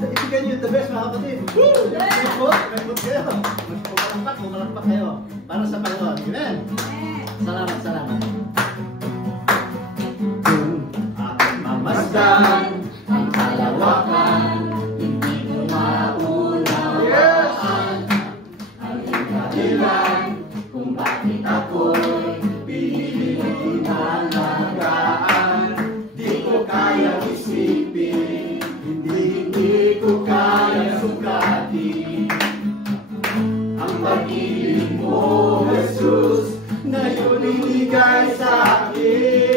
Ibigay niyo the best mga kapatid. Woo! May food kayo. Pumalakpak kayo. Para sa Panginoon. Amen? Salamat, salamat. Mamasdan ang kalawakan, hindi ko maunawaan ang dahilan kung bakit ako'y pinili ng nagaan. Di ko kaya isipin, hindi ko kaya sukatin ang pag-ibig mo, Jesus, na iyong binigay sa akin.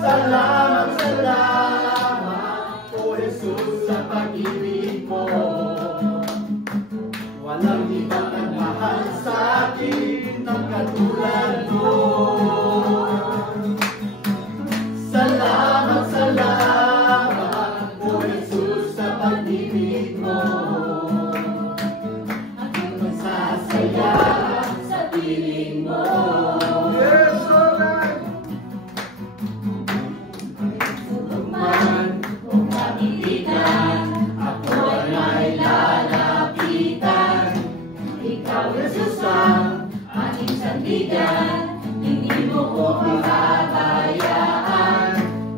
Salamat, salamat, O Jesus, sa pag-ibig mo. Walang ibang nagmahal sa akin ng katulad mo. Salamat, salamat, O Jesus, sa pag-ibig mo. Ako'y magsasaya sa piling mo. Hindi mo ko pababayaan.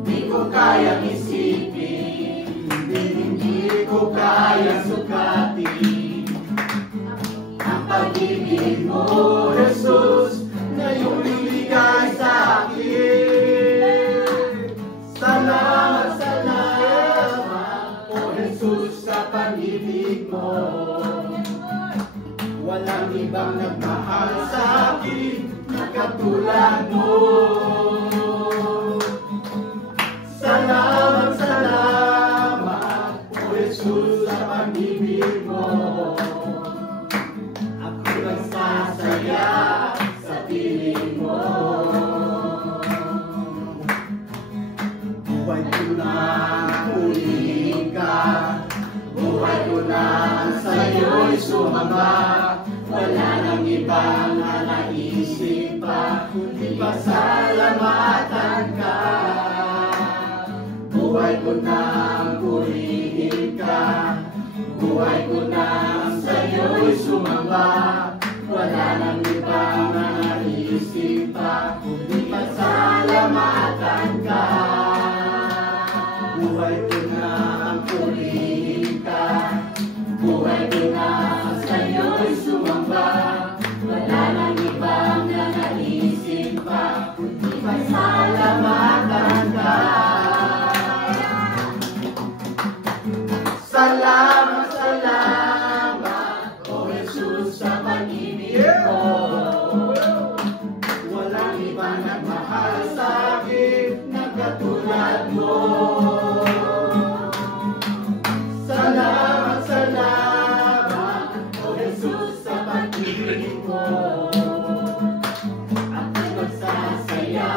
Di ko kayang isipin, hindi ko kayang sukatin ang pag-ibig mo, Jesus, na iyong binigay sa akin. Salamat, salamat, O Jesus, sa pag-ibig mo. Walang ibang nagmahal sa akin na katulad mo. Salamat, salamat, O Jesus, sa pag-ibig mo. Ako'y magsasaya sa piling mo. Buhay ko na purihin ka, buhay ko na sa'yo'y sumamba. Wala nang ibang naisip pa, kundi pasalamatan ka. Buhay ko nang purihin ka, buhay ko nang sa'yo'y sumamba. Wala nang ibang naisip pa, kundi pasalamatan ka. Buhay ko nang purihin ka, buhay ko nang sa'yo'y sumamba. Wala nang ibang naisip pa, kundi pasalamatan ka. Salamat, salamat, O Jesus, sa pag-ibig mo. Walang ibang nagmahal sa akin na katulad mo. Salamat, salamat, O Jesus, sa pag-ibig mo. Ako'y magsasaya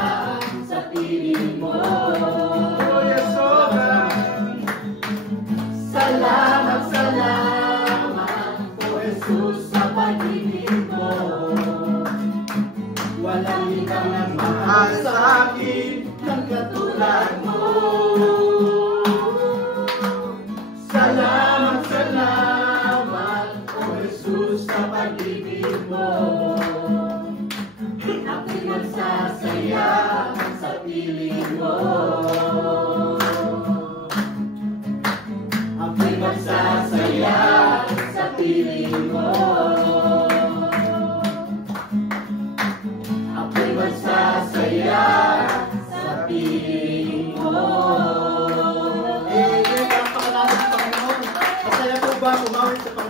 sa piling mo. Salamat, salamat, O Jesus, sa pag-ibig mo. Walang ibang nagmahal sa akin ng katulad mo. Salamat, salamat, O Jesus, sa pag-ibig mo. Ako'y magsasaya sa piling mo. Ako'y magsasaya sa piling mo. Ako'y magsasaya sa piling mo. Napakalaman ng Panginoon. Masaya po ba kumawin sa Panginoon?